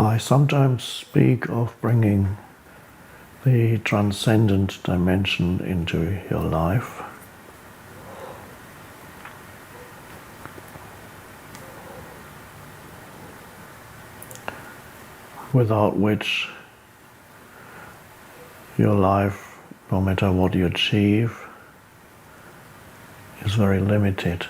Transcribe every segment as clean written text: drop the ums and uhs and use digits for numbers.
I sometimes speak of bringing the transcendent dimension into your life. Without which your life, no matter what you achieve, is very limited.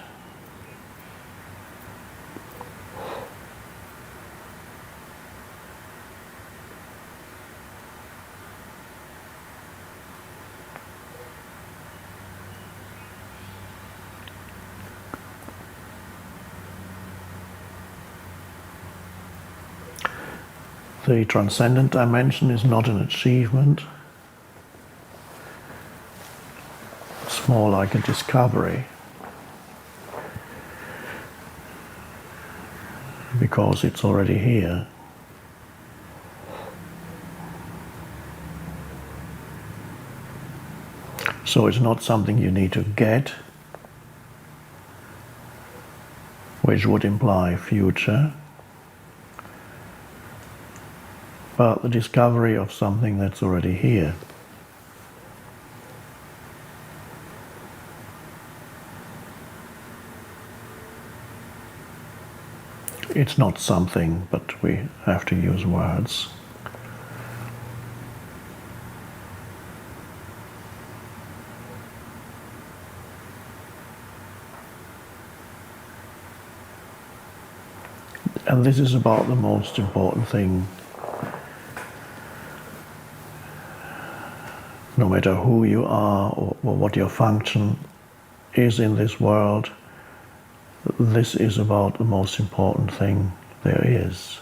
The transcendent dimension is not an achievement. It's more like a discovery, because it's already here. So it's not something you need to get, which would imply future, but the discovery of something that's already here. It's not something, but we have to use words. And this is about the most important thing. No matter who you are or what your function is in this world, this is about the most important thing there is.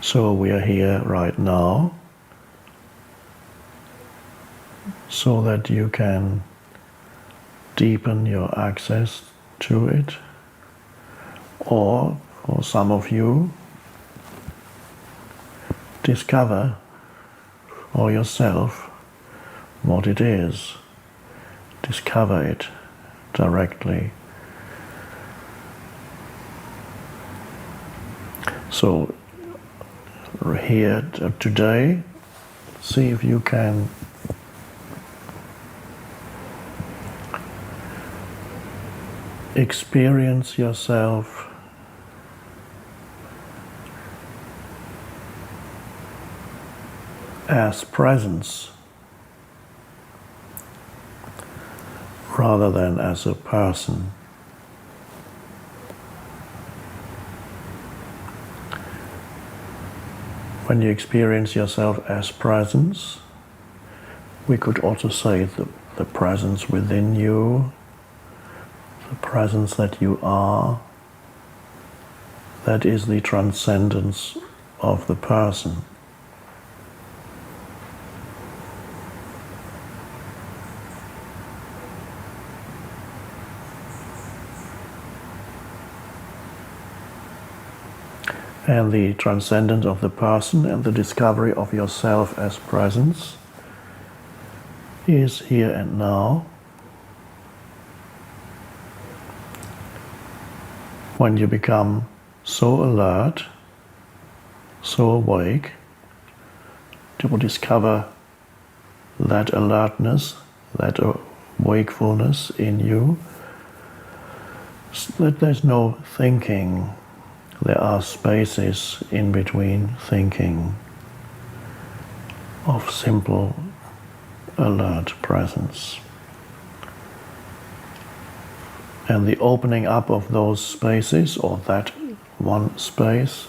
So we are here right now, so that you can deepen your access to it, or for some of you, discover for yourself what it is. Discover it directly. So here today, see if you can experience yourself as presence rather than as a person. When you experience yourself as presence, we could also say the presence within you, the presence that you are, that is the transcendence of the person. And the transcendence of the person and the discovery of yourself as presence is here and now. When you become so alert, so awake, to discover that alertness, that wakefulness in you, that there's no thinking. There are spaces in between thinking of simple, alert presence. And the opening up of those spaces, or that one space,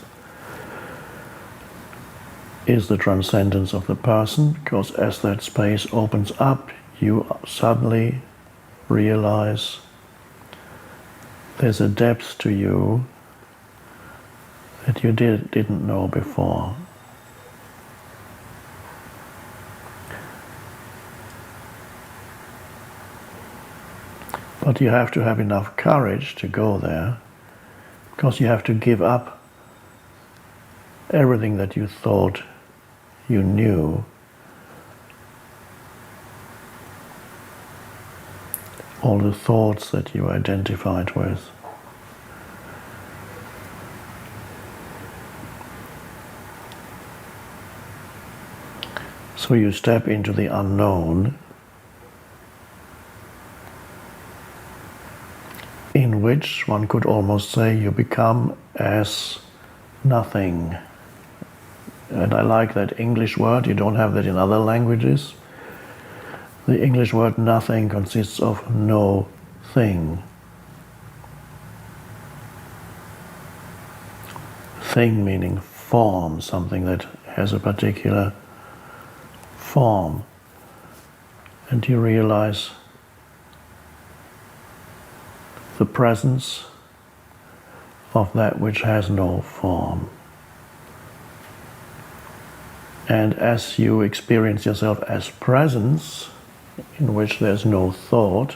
is the transcendence of the person, because as that space opens up, you suddenly realize there's a depth to you that you didn't know before. But you have to have enough courage to go there, because you have to give up everything that you thought you knew, all the thoughts that you identified with. So you step into the unknown, in which one could almost say you become as nothing. And I like that English word, you don't have that in other languages. The English word nothing consists of no thing. Thing meaning form, something that has a particular form. And you realize the presence of that which has no form. And as you experience yourself as presence, in which there's no thought,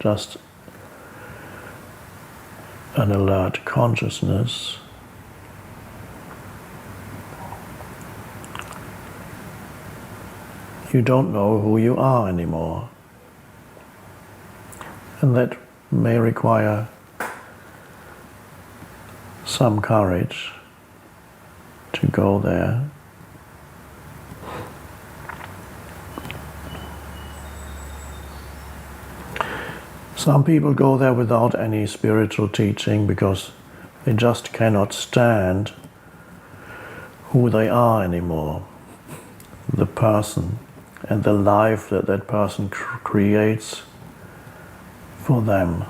just an alert consciousness, you don't know who you are anymore. And that may require some courage to go there. Some people go there without any spiritual teaching because they just cannot stand who they are anymore, the person and the life that that person creates for them.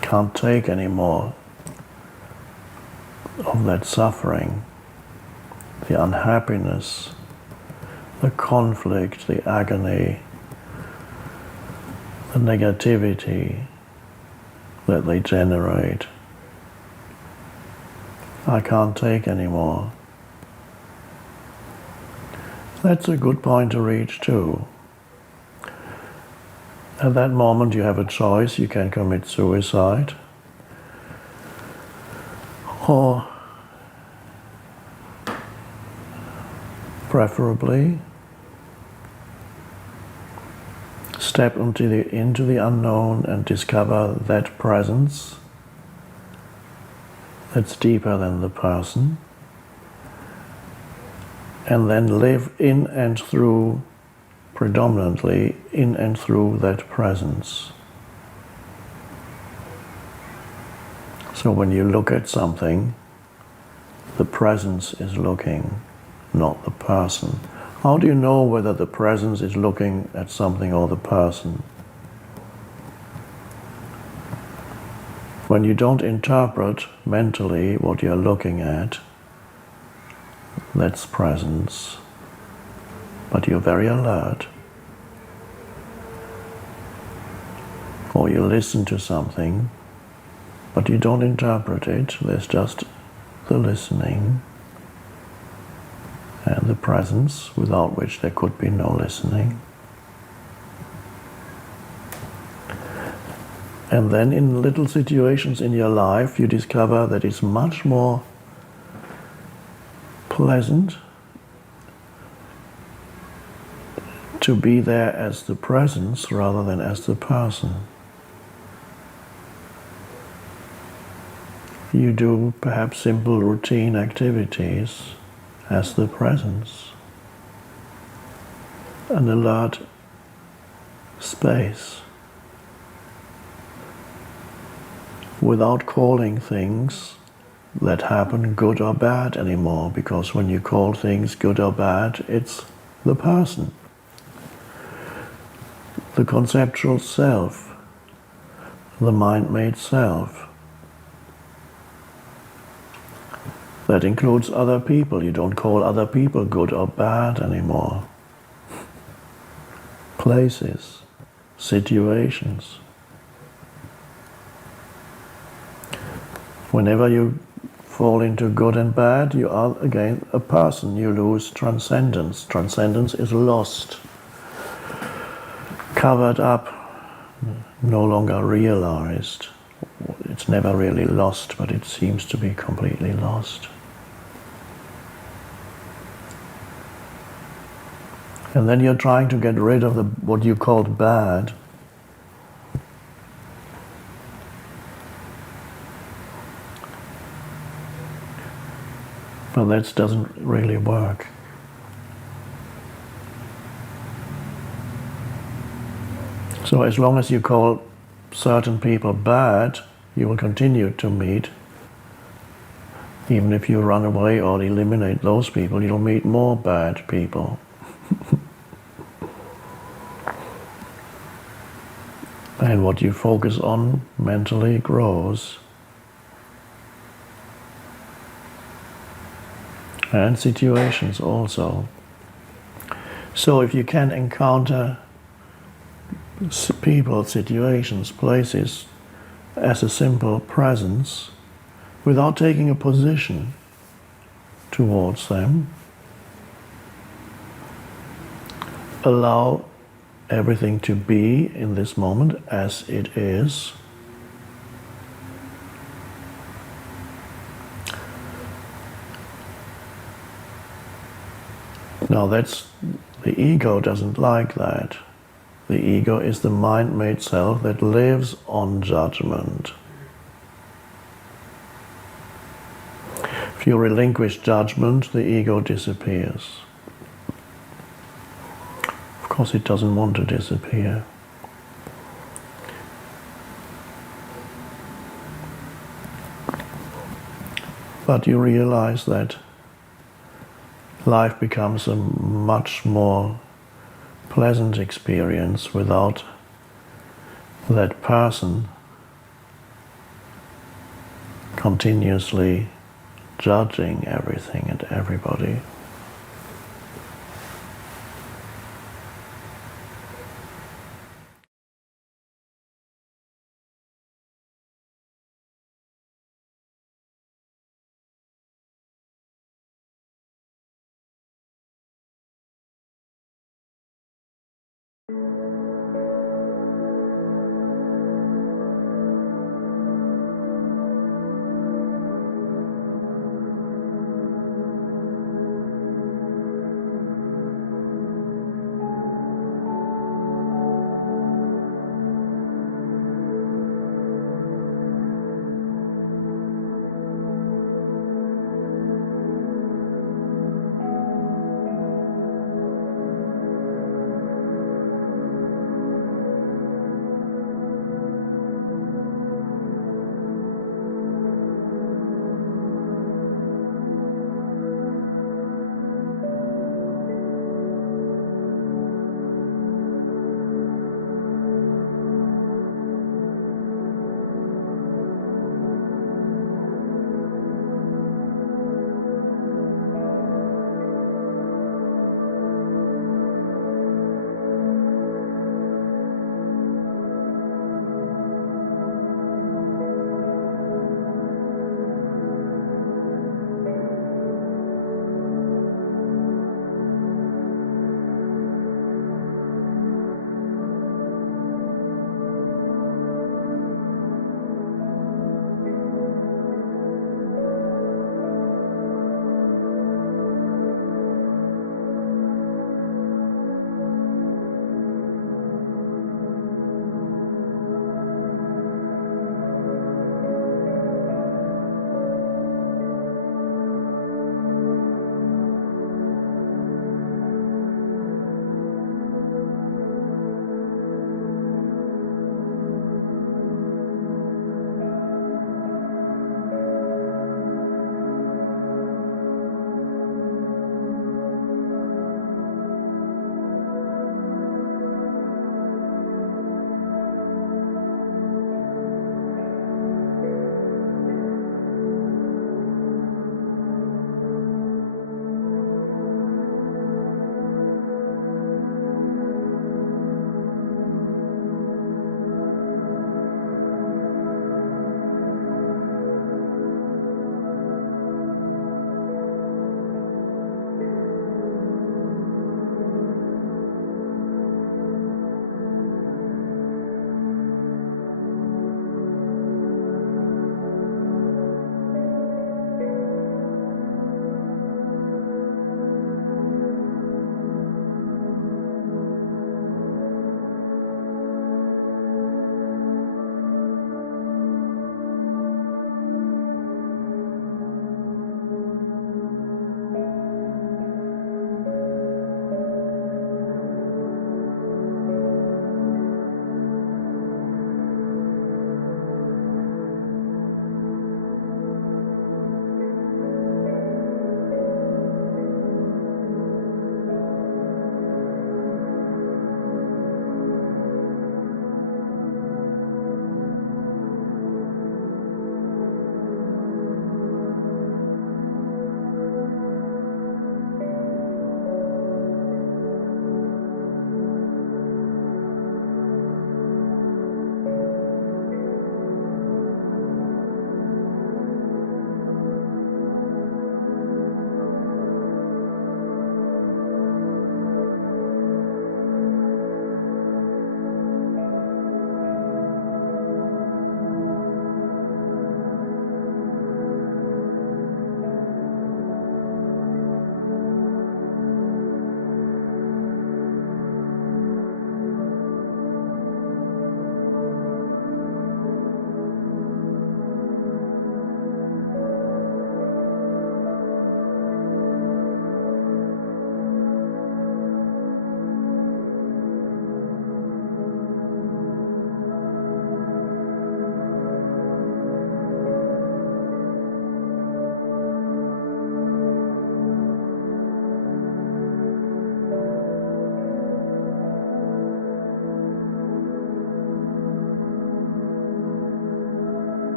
Can't take any more of that suffering, the unhappiness, the conflict, the agony, the negativity that they generate. I can't take anymore. That's a good point to reach too. At that moment you have a choice. You can commit suicide, or preferably step into the unknown and discover that presence that's deeper than the person, and then live in and through, predominantly in and through that presence. So when you look at something, the presence is looking, not the person. How do you know whether the presence is looking at something or the person? When you don't interpret mentally what you're looking at, that's presence. But you're very alert. Or you listen to something, but you don't interpret it. There's just the listening and the presence, without which there could be no listening. And then in little situations in your life, you discover that it's much more pleasant to be there as the presence rather than as the person. You do perhaps simple routine activities as the presence, an alert space, without calling things that happen good or bad anymore, because when you call things good or bad, it's the person, the conceptual self, the mind-made self. That includes other people. You don't call other people good or bad anymore. Places, situations. Whenever you fall into good and bad, you are again a person. You lose transcendence. Transcendence is lost, covered up, no longer realized. it's never really lost, but it seems to be completely lost. And then you're trying to get rid of what you called bad. But that doesn't really work. So as long as you call certain people bad, you will continue to meet. Even if you run away or eliminate those people, you'll meet more bad people. And what you focus on mentally grows. And situations also. So if you can encounter people, situations, places as a simple presence without taking a position towards them, allow everything to be in this moment as it is. Now the ego doesn't like that. The ego is the mind-made self that lives on judgment. If you relinquish judgment, the ego disappears. Of course, it doesn't want to disappear. But you realize that life becomes a much more pleasant experience without that person continuously judging everything and everybody.